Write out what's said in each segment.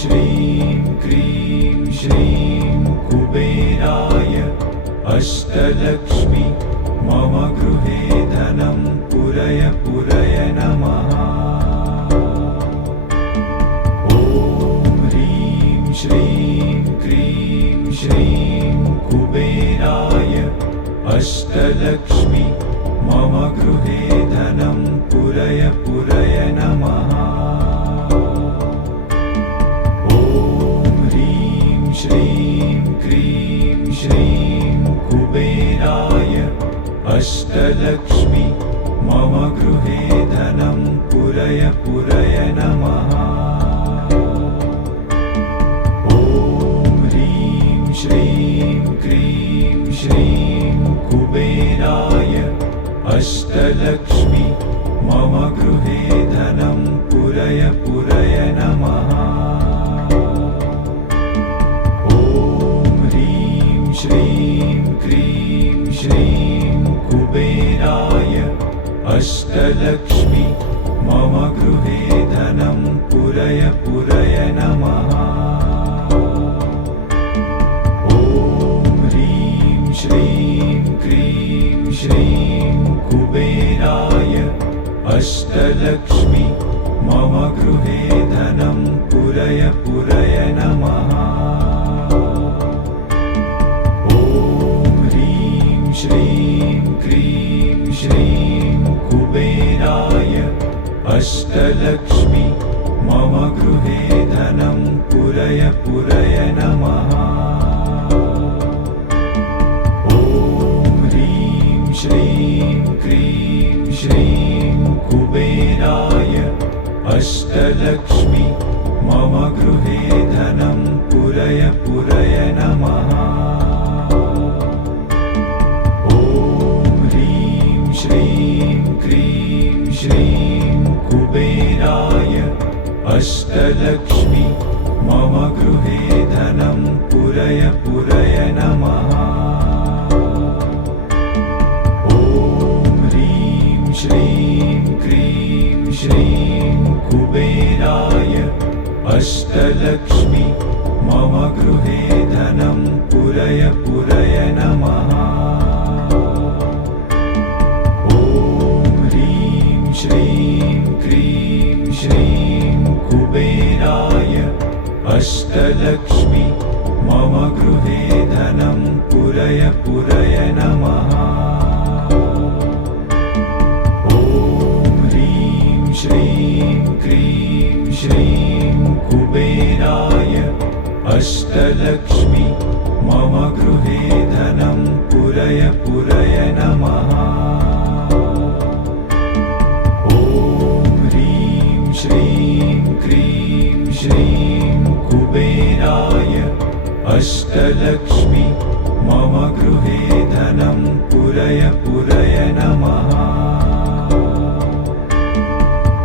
श्रीं क्रीं श्रीं कुबेराय अष्टलक्ष्मी मम गृहे धनं पुरय पुरय नमः। ॐ ह्रीं श्रीं क्रीं श्रीं कुबेराय अष्टलक्ष्मी मम गृहे धनं पुरय पुरय नमः। ॐ ह्रीं श्रीं क्रीं श्रीं कुबेराय अष्टलक्ष्मी मम गृहे धनं पुरय पुरय नमः। ॐ ह्रीं श्रीं क्रीं श्रीं कुबेराय अष्टलक्ष्मी मम गृहे धनं पुरय पुरय नमः। ॐ ह्रीं श्रीं क्रीं श्रीं कुबेराय अष्टलक्ष्मी मम गृहे धनं पुरय पुरय नमः। ॐ ह्रीं श्रीं क्रीं श्रीं कुबेराय अष्टलक्ष्मी मम गृहे धनं पुरय पुरय नमः। ॐ ह्रीं श्रीं क्रीं श्रीं कुबेराय अष्टलक्ष्मी मम गृहे धनं पुरय पुरय नमः। ॐ ह्रीं श्रीं क्रीं श्रीं कुबेराय अष्टलक्ष्मी मम गृहे धनं पुरय पुरय नमः। ॐ ह्रीं श्रीं क्रीं श्रीं कुबेराय अष्टलक्ष्मी मम गृहे धनं पुरय पुरय नमः। ॐ ह्रीं श्रीं क्रीं श्रीं कुबेराय अष्टलक्ष्मी मम गृहे धनं पुरय पुरय नमः। ॐ ह्रीं श्रीं क्रीं श्रीं कुबेराय अष्टलक्ष्मी मम गृहे धनं पुरय पुरय नमः। ॐ ह्रीं श्रीं क्रीं श्रीं कुबेराय अष्टलक्ष्मी मम गृहे धनं पुरय पुरय नमः। ॐ ह्रीं श्रीं क्रीं श्रीं कुबेराय अष्टलक्ष्मी मम गृहे धनं पुरय पुरय नमः।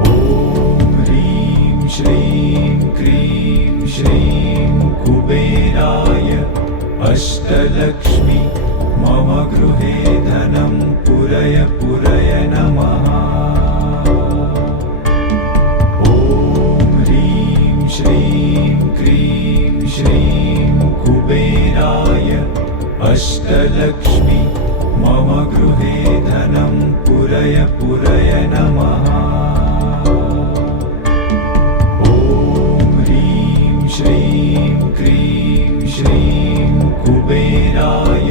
ॐ ह्रीं श्रीं क्रीं श्रीं कुबेराय अष्टलक्ष्मी मम गृहे धनं पुरय पुरय नमः। ॐ ह्रीं श्रीं क्रीं श्रीं कुबेराय अष्टलक्ष्मी मम गृहे धनं पुरय पुरय नमः। ॐ ह्रीं श्रीं क्रीं श्रीं कुबेराय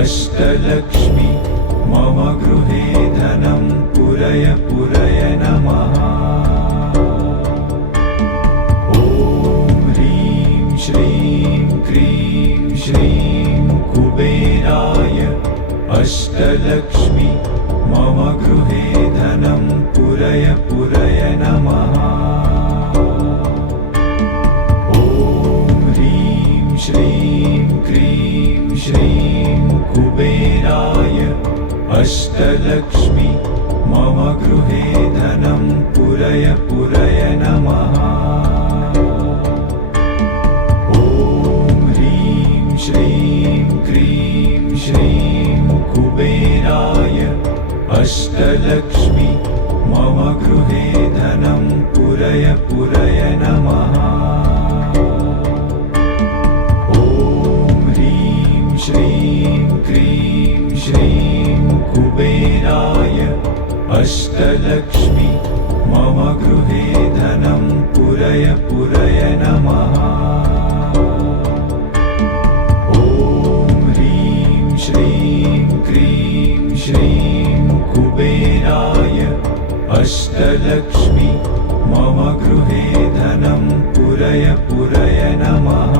अष्टलक्ष्मी मम गृहे धनं पुरय पुरय नमः। ॐ ह्रीं श्रीं क्रीं श्रीं कुबेराय अष्टलक्ष्मी मम गृहे धनं पुरय पुरय नमः। ॐ ह्रीं श्रीं क्रीं श्रीं कुबेराय अष्टलक्ष्मी मम गृहे धनं पुरय पुरय नमः। ॐ ह्रीं श्रीं क्रीं श्रीं कुबेराय अष्टलक्ष्मी मम गृहे धनं पुरय पुरय नमः। कुबेराय अष्टलक्ष्मी मम गृहे धनं पुरय पुरय नमः। ॐ ह्रीं श्रीं क्रीं श्रीं कुबेराय अष्टलक्ष्मी मम गृहे धनं पुरय पुरय नमः।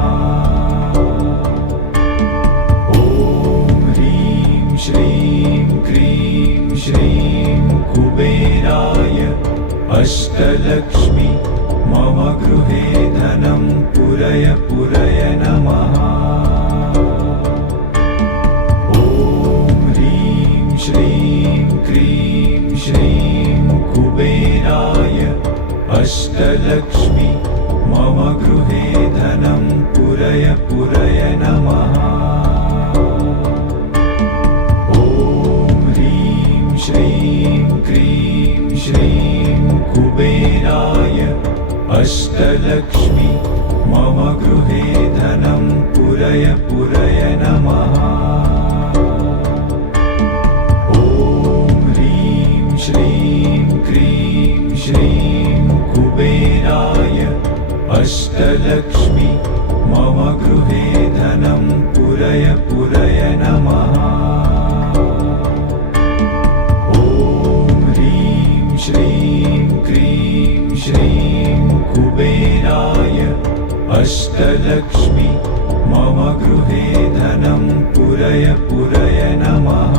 ॐ ह्रीं श्रीं क्रीं श्रीं कुबेराय अष्टलक्ष्मी मम गृहे धनं पुरय पुरय नमः। ॐ ह्रीं श्रीं क्रीं श्रीं कुबेराय अष्टलक्ष्मी मम गृहे धनं पुरय पुरय नमः। ॐ ह्रीं श्रीं क्रीं श्रीं कुबेराय अष्टलक्ष्मी मम गृहे धनं पुरय पुरय नमः। ॐ ह्रीं श्रीं क्रीं श्रीं कुबेराय अष्टलक्ष्मी मम गृहे धनं पुरय पुरय नमः। ॐ ह्रीं श्रीं क्रीं श्रीं कुबेराय अष्टलक्ष्मी मम गृहे धनं पुरय पुरय नमः।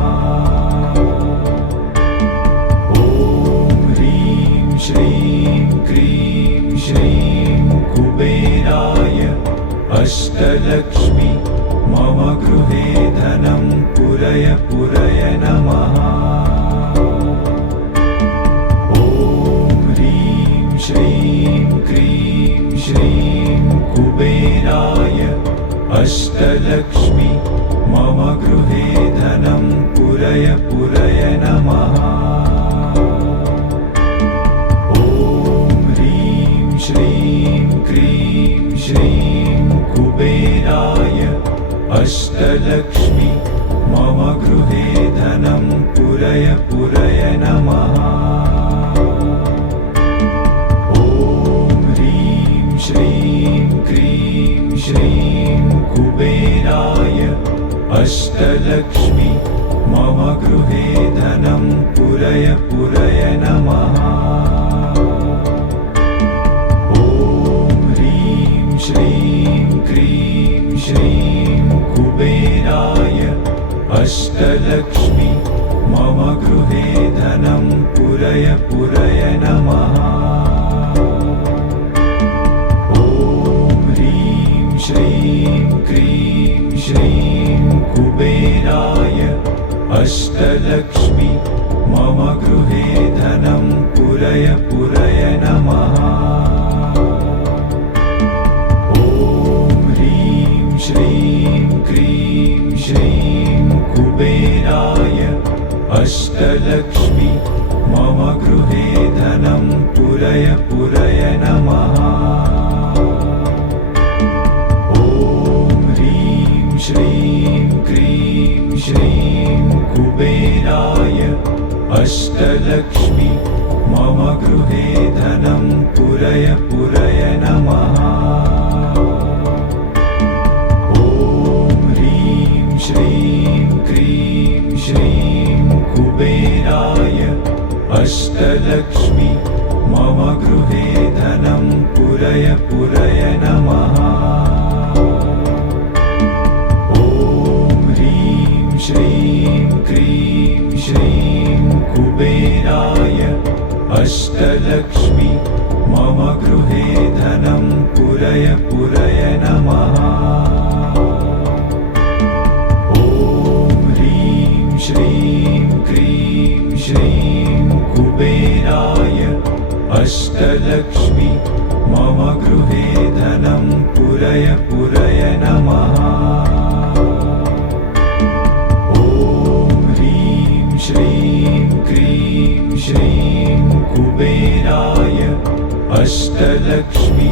ॐ ह्रीं श्रीं क्रीं श्रीं कुबेराय अष्टलक्ष्मी मम गृहे धनं पुरय पुरय नमः। ॐ ह्रीं श्रीं क्रीं श्रीं कुबेराय अष्टलक्ष्मी मम गृहे धनं पुरय पुरय नमः। ॐ ह्रीं श्रीं क्रीं श्रीं कुबेराय अष्टलक्ष्मी मम गृहे धनं पुरय पुरय नमः। ॐ ह्रीं श्रीं क्रीं श्रीं कुबेराय अष्टलक्ष्मी मम गृहे धनं पुरय पुरय नमः। ॐ ह्रीं श्रीं क्रीं श्रीं कुबेराय अष्टलक्ष्मी मम गृहे धनं पुरय पुरय नमः। ॐ ह्रीं श्रीं क्रीं श्रीं कुबेराय अष्टलक्ष्मी मम गृहे धनं पुरय पुरय नमः। ॐ ह्रीं श्रीं क्रीं श्रीं कुबेराय अष्टलक्ष्मी मम गृहे धनं पुरय पुरय नमः। ॐ ह्रीं श्रीं क्रीं श्रीं कुबेराय अष्टलक्ष्मी मम गृहे धनं पुरय पुरय नमः। ॐ ह्रीं श्रीं क्रीं श्रीं कुबेराय अष्टलक्ष्मी मम गृहे धनं पुरय पुरय नमः। ॐ ह्रीं श्रीं क्रीं श्रीं कुबेराय अष्टलक्ष्मी मम गृहे धनं पुरय पुरय नमः। ॐ ह्रीं श्रीं क्रीं श्रीं कुबेराय अष्टलक्ष्मी मम गृहे धनं पुरय पुरय नमः। ॐ ह्रीं श्रीं क्रीं श्रीं कुबेराय अष्टलक्ष्मी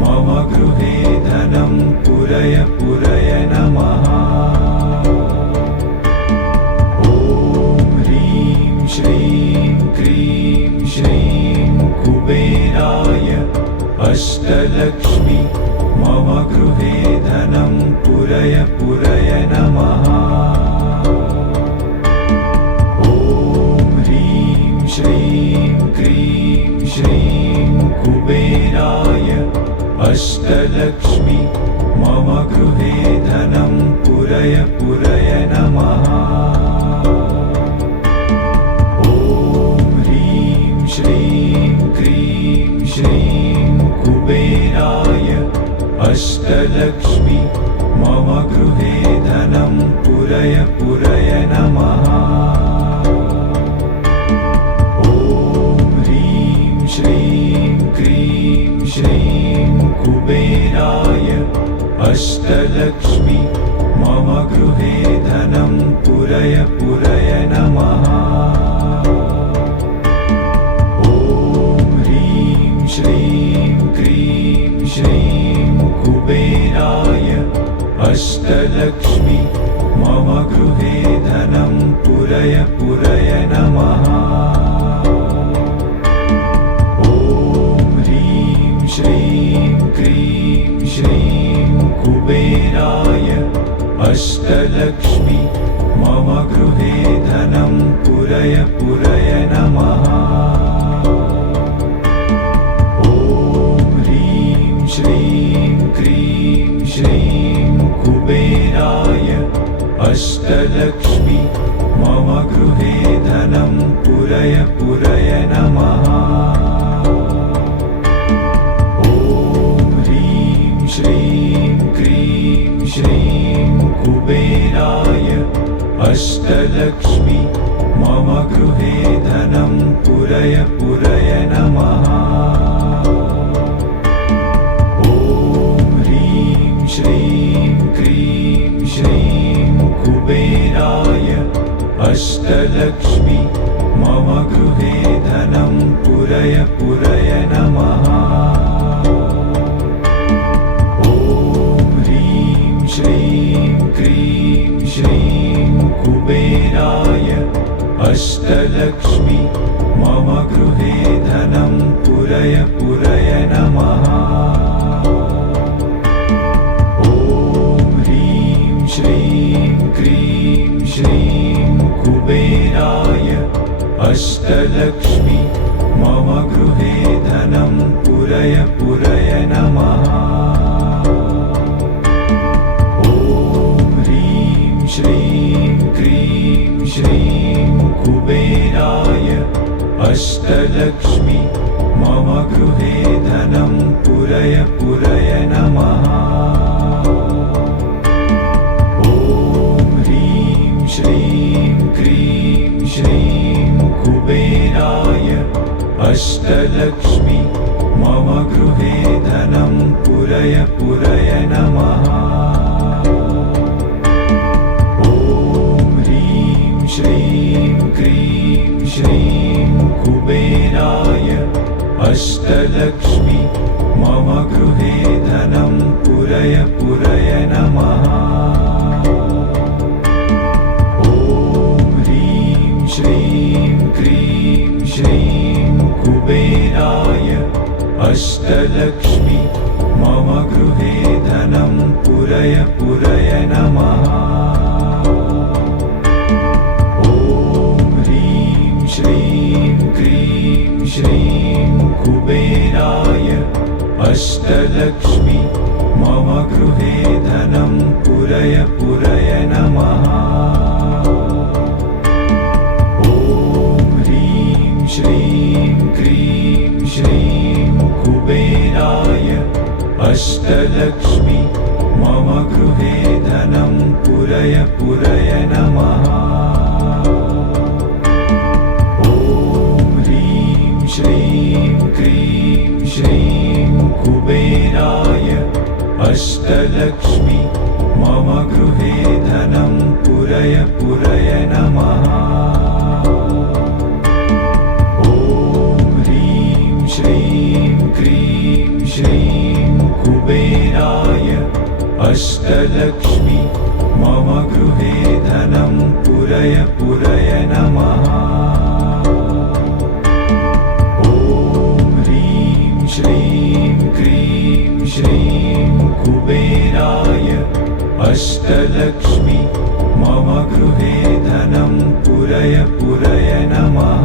मम गृहे धनं पुरय पुरय नमः। ॐ श्रीं क्रीं श्रीं कुबेराय अष्टलक्ष्मी मम गृहे धनं पुरय पुरय नमः। ॐ ह्रीं श्रीं क्रीं श्रीं कुबेराय अष्टलक्ष्मी मम गृहे धनं पुरय पुरय नमः। ॐ ह्रीं श्रीं क्रीं श्रीं कुबेराय अष्टलक्ष्मी मम गृहे धनं पुरय पुरय नमः। ॐ ह्रीं श्रीं क्रीं श्रीं कुबेराय अष्टलक्ष्मी मम गृहे धनं पुरय पुरय नमः। ॐ ह्रीं श्रीं क्रीं श्रीं कुबेराय अष्टलक्ष्मी मम गृहे धनं पुरय पुरय नमः। ॐ ह्रीं श्रीं क्रीं श्रीं कुबेराय अष्टलक्ष्मी मम गृहे धनं पुरय पुरय नमः। ॐ ह्रीं श्रीं क्रीं श्रीं कुबेराय अष्टलक्ष्मी मम गृहे धनं पुरय पुरय नमः। ॐ ह्रीं श्रीं क्रीं श्रीं कुबेराय अष्टलक्ष्मी मम गृहे धनं पुरय पुरय नमः। ॐ ह्रीं श्रीं क्रीं श्रीं कुबेराय अष्टलक्ष्मी मम गृहे धनं पुरय पुरय नमः। ॐ ह्रीं श्रीं क्रीं श्रीं कुबेराय अष्टलक्ष्मी मम गृहे धनं पुरय पुरय नमः। ॐ ह्रीं श्रीं क्रीं श्रीं कुबेराय अष्टलक्ष्मी मम गृहे धनं पुरय पुरय नमः। ॐ ह्रीं श्रीं क्रीं श्रीं कुबेराय अष्टलक्ष्मी मम गृहे धनं पुरय पुरय नमः। ॐ ह्रीं श्रीं क्रीं श्रीं कुबेराय अष्टलक्ष्मी मम गृहे धनं पुरय पुरय नमः। ॐ ह्रीं श्रीं क्रीं श्रीं कुबेराय अष्टलक्ष्मी मम गृहे धनं पुरय पुरय नमः। ॐ ह्रीं श्रीं क्रीं श्रीं कुबेराय अष्टलक्ष्मी मम गृहे धनं पुरय पुरय नमः। ॐ ह्रीं श्रीं क्रीं श्रीं कुबेराय अष्टलक्ष्मी मम गृहे धनं पुरय पुरय नमः। ॐ ह्रीं श्रीं क्रीं श्रीं कुबेराय अष्टलक्ष्मी मम गृहे धनं पुरय पुरय नमः। ॐ ह्रीं श्रीं क्रीं श्रीं कुबेराय अष्टलक्ष्मी मम गृहे धनं पुरय पुरय नमः। ॐ ह्रीं श्रीं क्रीं श्रीं कुबेराय अष्टलक्ष्मी मम गृहे धनं पुरय पुरय नमः। अष्टलक्ष्मी मम गृहे धनं पुरय पुरय नमः।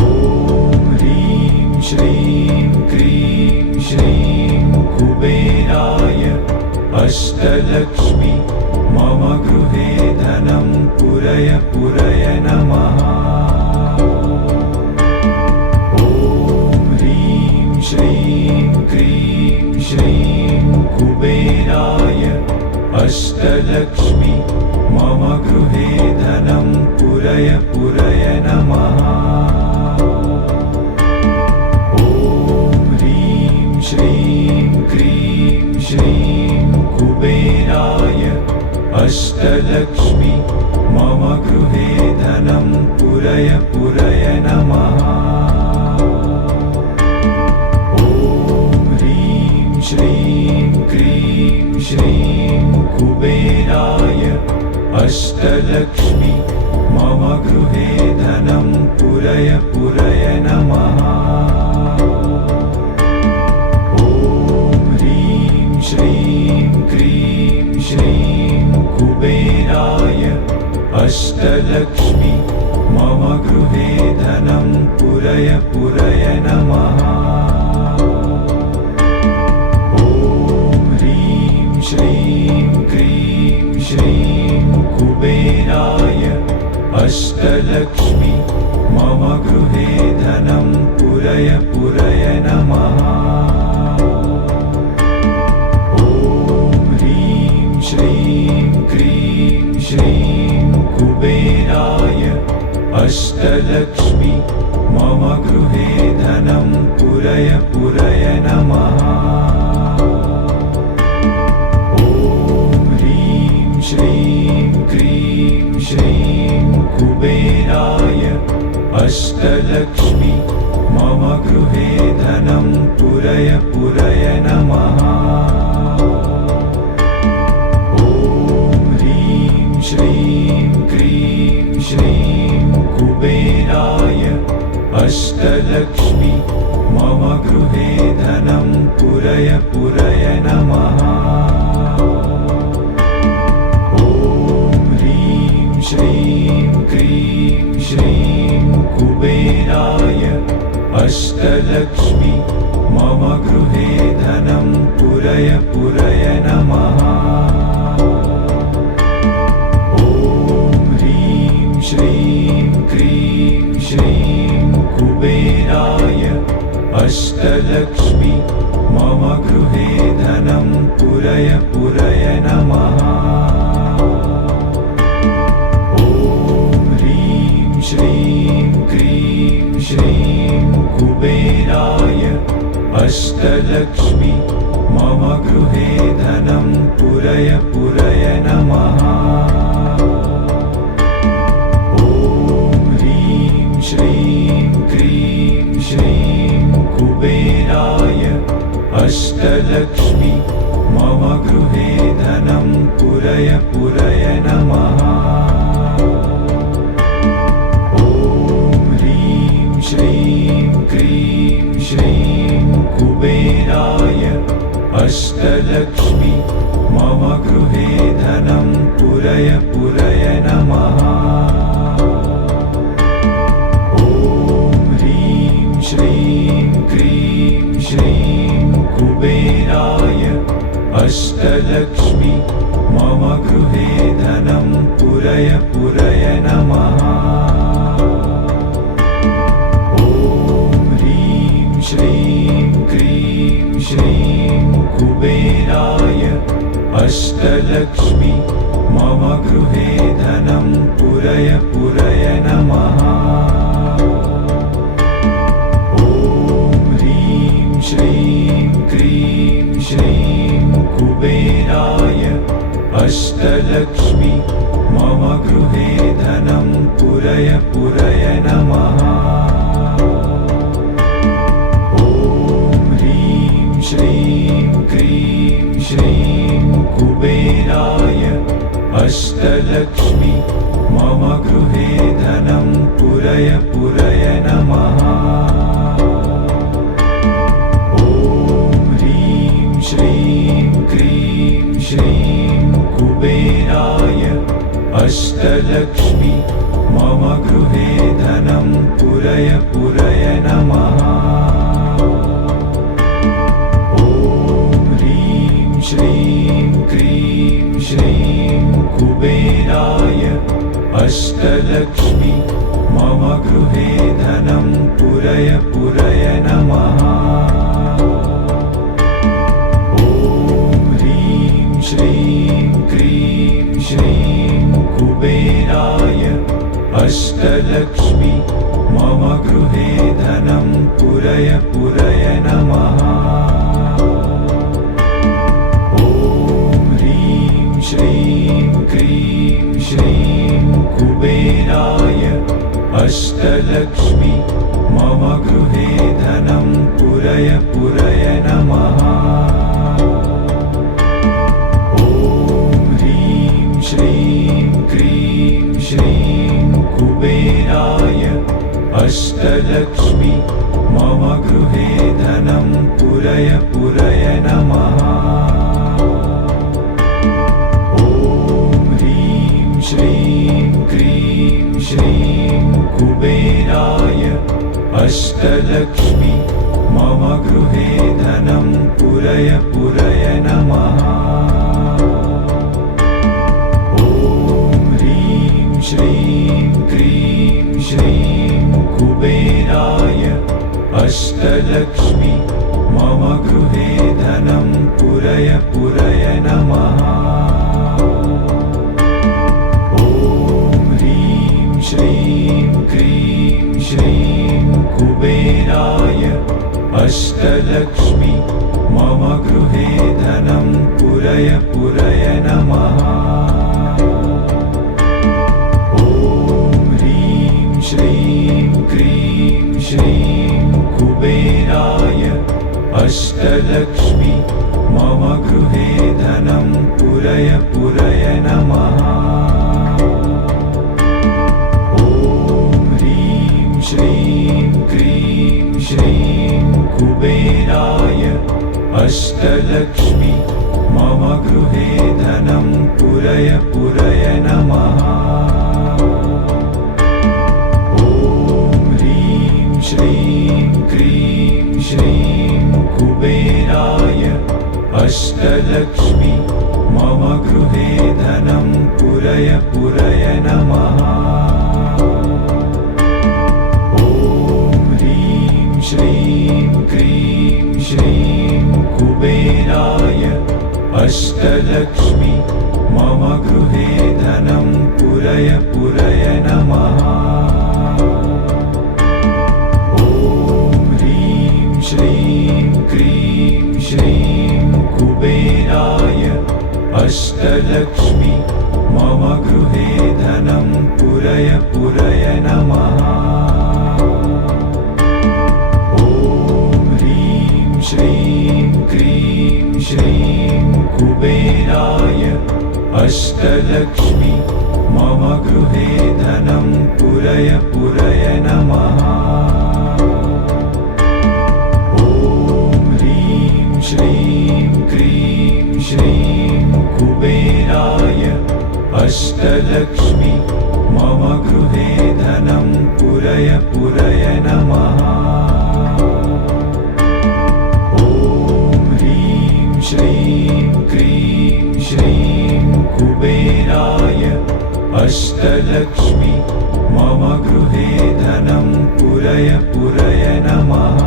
ॐ ह्रीं श्रीं क्रीं श्रीं कुबेराय अष्टलक्ष्मी मम गृहे धनं पुरय पुरय नमः। ॐ ह्रीं श्रीं क्रीं श्रीं कुबेराय अष्टलक्ष्मी मम गृहे धनं पुरय पुरय नमः। ॐ ह्रीं श्रीं क्रीं श्रीं कुबेराय अष्टलक्ष्मी मम गृहे धनं पुरय पुरय नमः। ॐ ह्रीं श्रीं क्रीं श्रीं कुबेराय अष्टलक्ष्मी मम गृहे धनं पुरय पुरय नमः। ॐ ह्रीं श्रीं क्रीं श्रीं कुबेराय अष्टलक्ष्मी मम गृहे धनं पुरय पुरय नमः। ॐ ह्रीं श्रीं क्रीं श्रीं कुबेराय अष्टलक्ष्मी मम गृहे धनं पुरय पुरय नमः। ॐ ह्रीं श्रीं क्रीं श्रीं कुबेराय अष्टलक्ष्मी मम गृहे धनं पुरय पुरय नमः। ॐ ह्रीं श्रीं क्रीं श्रीं कुबेराय अष्टलक्ष्मी मम गृहे धनं पुरय पुरय नमः। ॐ ह्रीं श्रीं क्रीं श्रीं कुबेराय अष्टलक्ष्मी मम गृहे धनं पुरय पुरय नमः। ॐ ह्रीं श्रीं क्रीं श्रीं कुबेराय अष्टलक्ष्मी मम गृहे धनं पुरय पुरय नमः। ॐ ह्रीं श्रीं क्रीं श्रीं कुबेराय अष्टलक्ष्मी मम गृहे धनं पुरय पुरय नमः। ॐ ह्रीं श्रीं क्रीं श्रीं कुबेराय अष्टलक्ष्मी मम गृहे धनं पुरय पुरय नमः। ॐ ह्रीं श्रीं क्रीं श्रीं कुबेराय अष्टलक्ष्मी मम गृहे धनं पुरय पुरय नमः। ॐ ह्रीं श्रीं क्रीं श्रीं कुबेराय अष्टलक्ष्मी मम गृहे धनं पुरय पुरय नमः। ॐ ह्रीं श्रीं क्रीं श्रीं कुबेराय अष्टलक्ष्मी मम गृहे धनं पुरय पुरय नमः। ॐ ह्रीं श्रीं क्रीं श्रीं कुबेराय अष्टलक्ष्मी मम गृहे धनं पुरय पुरय नमः। ॐ ह्रीं श्रीं क्रीं श्रीं कुबेराय अष्टलक्ष्मी मम गृहे धनं पुरय पुरय नमः। ॐ ह्रीं श्रीं क्रीं श्रीं कुबेराय अष्टलक्ष्मी मम गृहे धनं पुरय पुरय नमः। ॐ ह्रीं श्रीं क्रीं अष्टलक्ष्मी मम गृहे धनं पुरय पुरय नमः। ॐ ह्रीं श्रीं क्रीं श्रीं कुबेराय अष्टलक्ष्मी मम गृहे धनं पुरय पुरय नमः। ॐ ह्रीं श्रीं क्रीं श्रीं कुबेराय अष्टलक्ष्मी मम गृहे धनं पुरय पुरय नमः। ॐ ह्रीं श्रीं क्रीं श्रीं कुबेराय अष्टलक्ष्मी मम गृहे धनं पुरय पुरय नमः। ॐ ह्रीं श्रीं क्रीं श्रीं कुबेराय अष्टलक्ष्मी मम गृहे धनं पुरय पुरय नमः। ॐ ह्रीं श्रीं क्रीं श्रीं कुबेराय अष्टलक्ष्मी मम गृहे धनं पुरय पुरय नमः। ॐ ह्रीं श्रीं क्रीं श्रीं कुबेराय अष्टलक्ष्मी मम गृहे धनं पुरय पुरय नमः। ॐ ह्रीं श्रीं क्रीं श्रीं कुबेराय अष्टलक्ष्मी मम गृहे धनं पुरय पुरय नमः। ॐ ह्रीं श्रीं क्रीं श्रीं कुबेराय अष्टलक्ष्मी मम गृहे धनं पुरय पुरय नमः। ॐ ह्रीं श्रीं क्रीं श्रीं कुबेराय अष्टलक्ष्मी मम गृहे धनं पुरय पुरय नमः। ॐ ह्रीं श्रीं क्रीं श्रीं कुबेराय अष्टलक्ष्मी मम गृहे धनं पुरय पुरय नमः। ॐ ह्रीं श्रीं क्रीं श्रीं कुबेराय अष्टलक्ष्मी मम गृहे धनं पुरय पुरय नमः। ॐ ह्रीं श्रीं क्रीं श्रीं कुबेराय अष्टलक्ष्मी मम गृहे धनं पुरय पुरय नमः। ॐ ह्रीं श्रीं क्रीं श्रीं कुबेराय अष्टलक्ष्मी मम गृहे धनं पुरय पुरय नमः। ॐ ह्रीं श्रीं क्रीं श्रीं कुबेराय अष्टलक्ष्मी मम गृहे धनं पुरय पुरय नमः। ॐ ह्रीं श्रीं क्रीं श्रीं कुबेराय अष्टलक्ष्मी मम गृहे धनं पुरय पुरय नमः।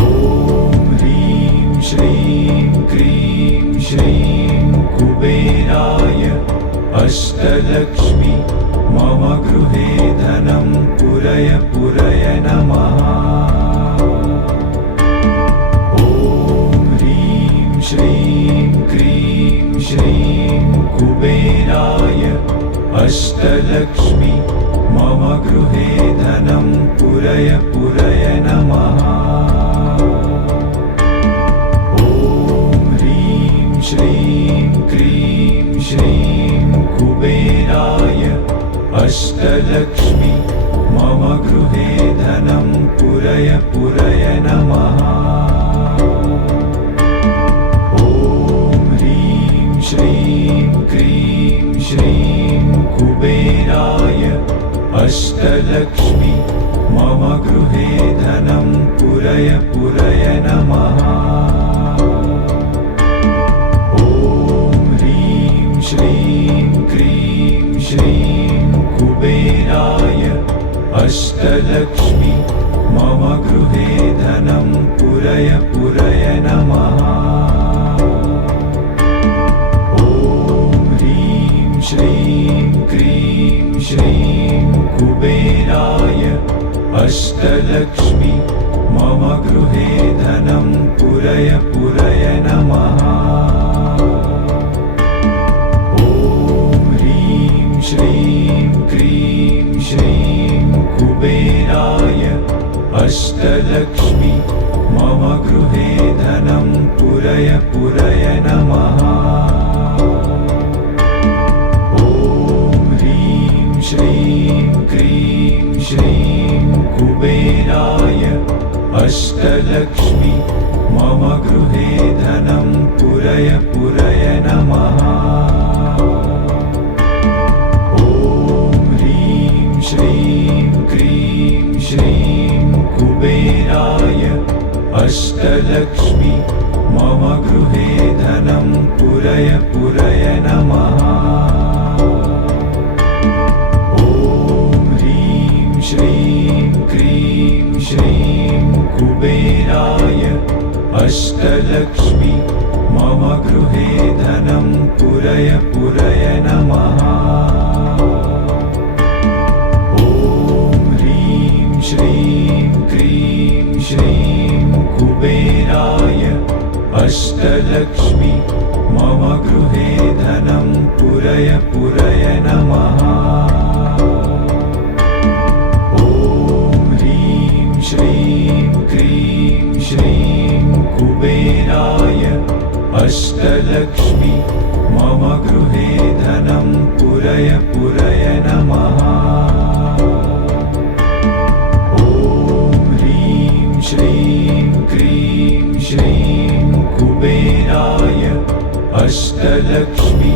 ॐ ह्रीं श्रीं क्रीं श्रीं कुबेराय अष्टलक्ष्मी मम गृहे धनं पुरय पुरय नमः। ॐ ह्रीं श्रीं क्रीं श्रीं कुबेराय अष्टलक्ष्मी मम गृहे धनं पुरय पुरय नमः। ॐ ह्रीं श्रीं क्रीं श्रीं कुबेराय अष्टलक्ष्मी मम गृहे धनं पुरय पुरय नमः। ॐ ह्रीं श्रीं क्रीं अष्टलक्ष्मी मम गृहे धनं पुरय पुरय नमः। ॐ ह्रीं श्रीं क्रीं श्रीं कुबेराय अष्टलक्ष्मी मम गृहे धनं पुरय पुरय नमः। ॐ ह्रीं श्रीं क्रीं श्रीं कुबेराय अष्टलक्ष्मी मम गृहे धनं पुरय पुरय नमः। ॐ ह्रीं श्रीं क्रीं श्रीं कुबेराय अष्टलक्ष्मी मम गृहे धनं पुरय पुरय नमः। ॐ ह्रीं श्रीं क्रीं श्रीं कुबेराय अष्टलक्ष्मी मम गृहे धनं पुरय पुरय नमः। ॐ ह्रीं श्रीं क्रीं श्रीं कुबेराय अष्टलक्ष्मी मम गृहे धनं पुरय पुरय नमः। ॐ ह्रीं श्रीं क्रीं श्रीं कुबेराय अष्टलक्ष्मी मम गृहे धनं पुरय पुरय नमः। ॐ ह्रीं श्रीं क्रीं श्रीं कुबेराय अष्टलक्ष्मी मम गृहे धनं पुरय पुरय नमः। ॐ ह्रीं श्रीं क्रीं श्रीं कुबेराय अष्टलक्ष्मी मम गृहे धनं पुरय पुरय नमः। ॐ ह्रीं श्रीं क्रीं श्रीं कुबेराय अष्टलक्ष्मी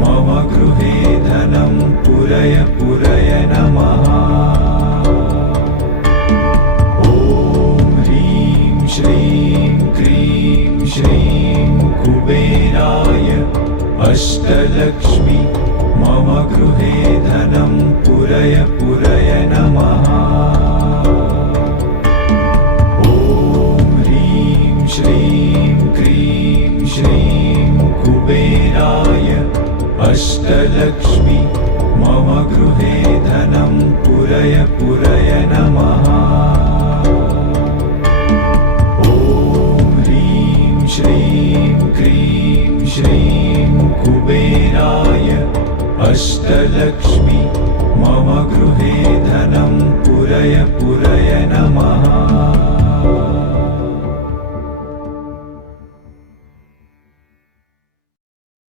मम गृहे धनं पुरय पुरय नमः। ॐ ह्रीं श्रीं क्रीं श्रीं कुबेराय अष्टलक्ष्मी मम गृहे धनं पुरय पुरय नमः। ॐ ह्रीं श्रीं क्रीं श्रीं कुबेराय अष्टलक्ष्मी मम गृहे धनं पुरय पुरय नमः। ॐ ह्रीं श्रीं क्रीं श्रीं कुबेराय अष्टलक्ष्मी मम गृहे धनं पुरय पुरय नमः।